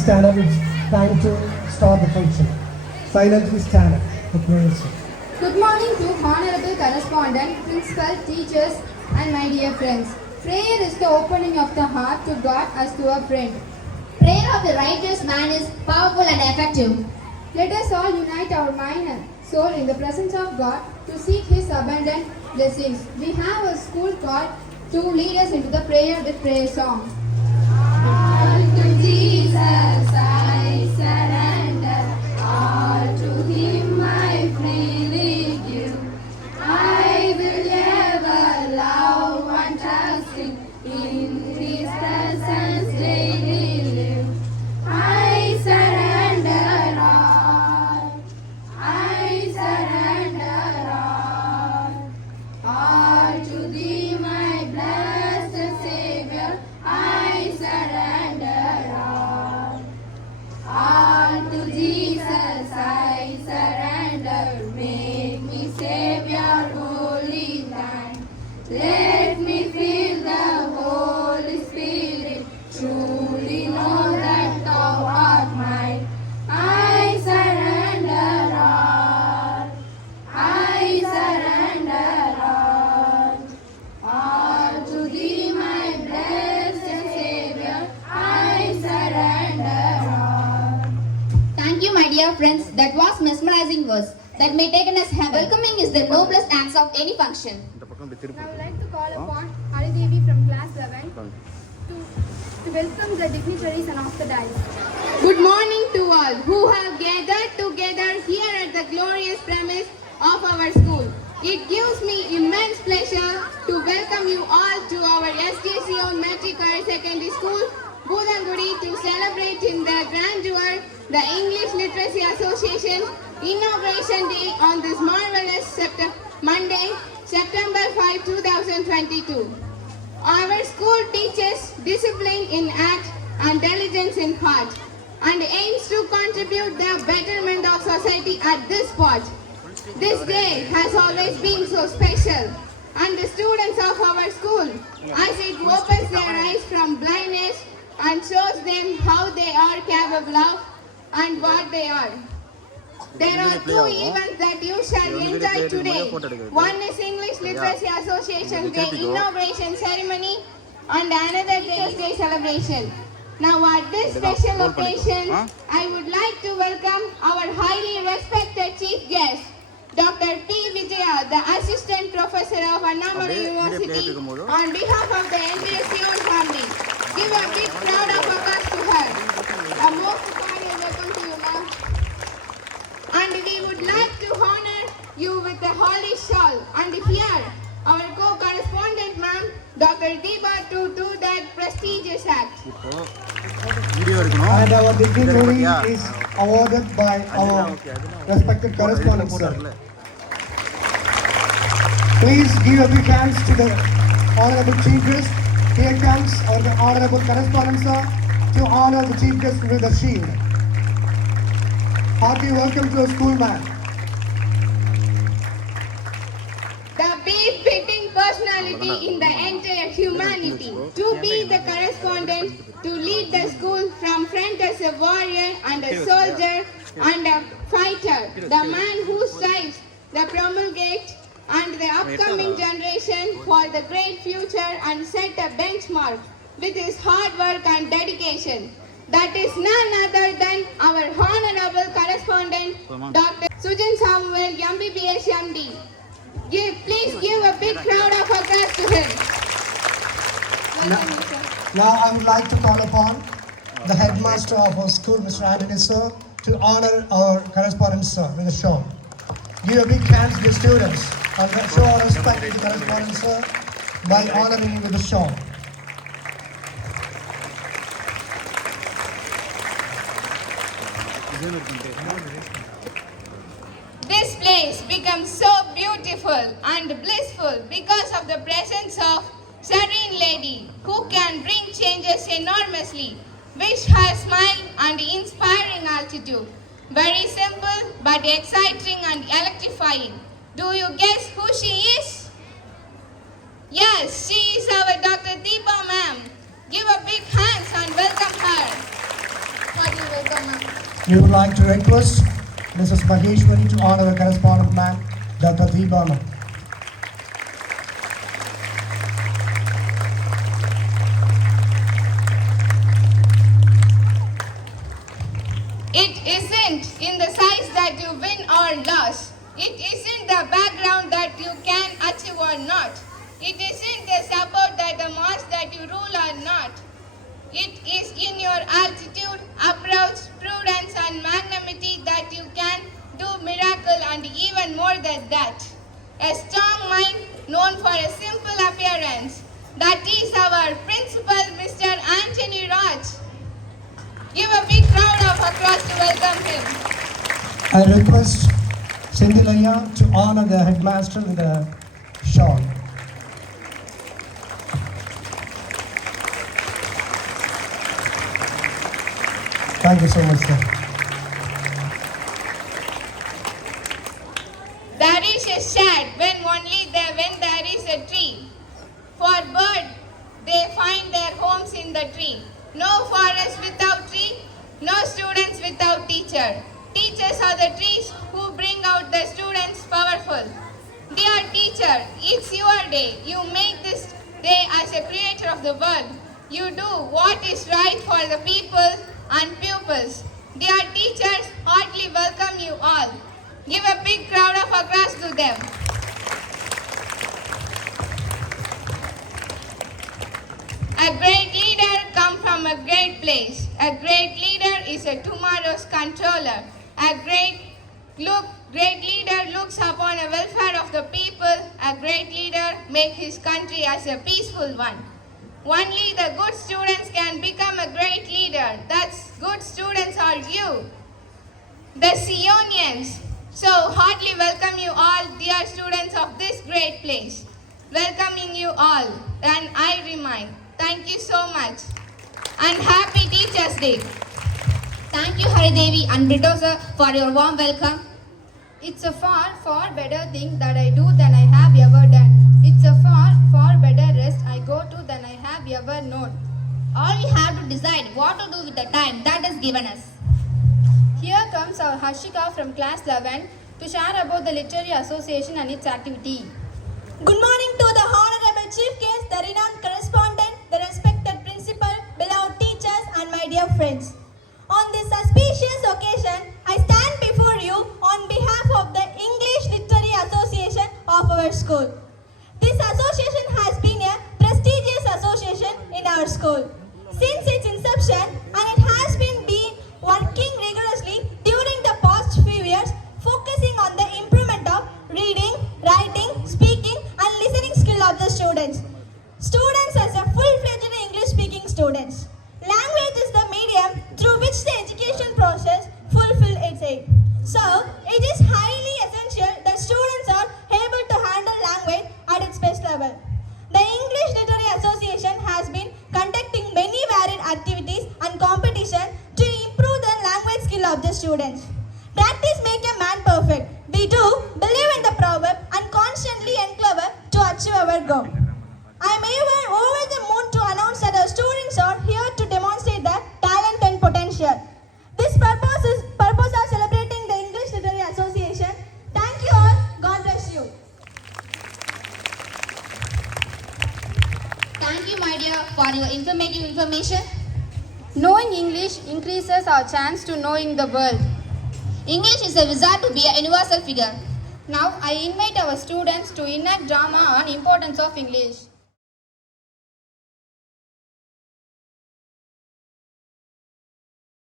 Please stand up. It's time to start the function. Silently stand up for prayers. Good morning to honorable correspondent, principal, teachers and my dear friends. Prayer is the opening of the heart to God as to a friend. Prayer of the righteous man is powerful and effective. Let us all unite our mind and soul in the presence of God to seek His abundant blessings. We have a school called to lead us into the prayer with prayer song. All to Jesus I surrender, all to Him I freely give. I will ever love and trust Him, in His presence daily live. I surrender all, I surrender all to Thee, my blessed Savior. I surrender all to Jesus. I surrender. Make me Savior, Holy Land. Let me feel the Holy Spirit. Truly know that Thou art mine. I surrender all. I surrender all to Thee, my blessed Savior. I surrender all. Thank you, my dear friends. That was mesmerizing verse that may take us heaven. Welcoming is the noblest acts of any function. Now I would like to call upon Alidevi from class 11 to welcome the dignitaries and of the dais. Good morning to all who have gathered together here at the glorious premise of our school. It gives me immense pleasure to welcome you all to our SJCO Metric Higher Secondary School, Budangudi, to celebrate in the grandeur the English Literacy Association Inauguration Day on this marvelous Monday, September 5, 2022. Our school teaches discipline in act and diligence in heart and aims to contribute the betterment of society at this spot. This day has always been so special, and the students of our school, as it opens their eyes from blindness and shows them how they are capable of and what they are. There are two events that you shall enjoy today. One is English Literacy Association Day inauguration ceremony and another Day celebration. Now at this special occasion, I would like to welcome our highly respected chief guest, Dr. P. Vijaya, the Assistant Professor of Annamalai University, on behalf of the entire Sion family. Give a big round of applause to her. A most cordial welcome to you, ma'am. And we would like to honor you with the holy shawl. And here, our co-correspondent, ma'am, Dr. Deepa, to do that prestigious act. And our dignitary is awarded by our respected correspondent, sir. Please give a big hands to the honorable chief guest. Here comes our honorable correspondent, sir, to honor the chief guest with a shield. Hearty welcome to our school man. The befitting personality in the entire humanity. To be the correspondent, to lead the school from front as a warrior and a soldier and a fighter. The man who strives, the promulgate and the upcoming generation for the great future and set a benchmark with his hard work and dedication. That is none other than our honorable correspondent, Dr. Sujan Samuel, MBBS MD. Please give a big crowd of applause to him. Welcome, sir. Now I would like to call upon the headmaster of our school, Mr. Anthony, sir, to honor our correspondent, sir, with a show. Give a big hands to the students and show our respect to the correspondent, sir, by honoring him with a show. This place becomes so beautiful and blissful because of the presence of Serene Lady, who can bring changes enormously, which her smile and inspiring altitude. Very simple but exciting and electrifying. Do you guess who she is? Yes, she is our Dr. Deepa ma'am. Give a big hands and welcome her. Heartily welcome, ma'am. We would like to request Mrs. Maheshwari to honor the correspondent man, Dr. Deepa ma'am. It isn't in the size that you win or lose. It isn't the background that you can achieve or not. It isn't the support that the mass that you rule or not. It is in your altitude, approach, prudence and magnanimity that you can do miracle and even more than that. A strong mind known for a simple appearance. That is our principal, Mr. Anthony Raj. Give a big round of applause to welcome him. I request Sindhilaya to honor the headmaster with a shawl. Thank you so much, sir. There is a shade when there is a tree. For bird, they find their homes in the tree. No forest without tree, no students without teacher. Teachers are the trees who bring out the students powerful. Dear teacher, it's your day. You make this day as a creator of the world. You do what is right for the people and pupils. Dear teachers, heartily welcome you all. Give a big round of applause to them. A great leader comes from a great place. A great leader is a tomorrow's controller. A great leader looks upon the welfare of the people. A great leader makes his country as a peaceful one. Only the good students can become a great leader. That's good students are you, the Sionians. So heartily welcome you all, dear students of this great place. Welcoming you all, and I remind. Thank you so much. And happy Teachers' Day. Thank you, Haridevi and Brito sir, for your warm welcome. It's a far, far better thing that I do than I have ever done. It's a far, far better rest I go to than I have ever known. All we have to decide what to do with the time that is given us. Here comes our Harshika from class 11 to share about the Literary Association and its activity. Good morning to the Honorable Chief Guest, the renowned correspondent, the respected principal, beloved teachers and my dear friends. On this auspicious occasion, I stand before you on behalf of the English Literary Association of our school. This association has been a prestigious association in our school since its inception, and it has been working rigorously during the past few years, focusing on the improvement of reading, writing, speaking and listening skill of the students. Students as a full-fledged English-speaking students. Language is the medium through which the education process fulfills its aim. So, it is highly essential that students are able to handle language at its best level. The English Literary Association has been conducting many varied activities and competition to improve the language skill of the students. Practice makes a man perfect. We do believe in the proverb and constantly endeavor to achieve our goal. I am over the moon to announce that our students are here to demonstrate their talent and potential. This purpose of celebrating the English Literary Association. Thank you all. God bless you. Thank you, my dear, for your informative information. Knowing English increases our chance to knowing the world. English is a wizard to be a universal figure. Now I invite our students to enact drama on importance of English.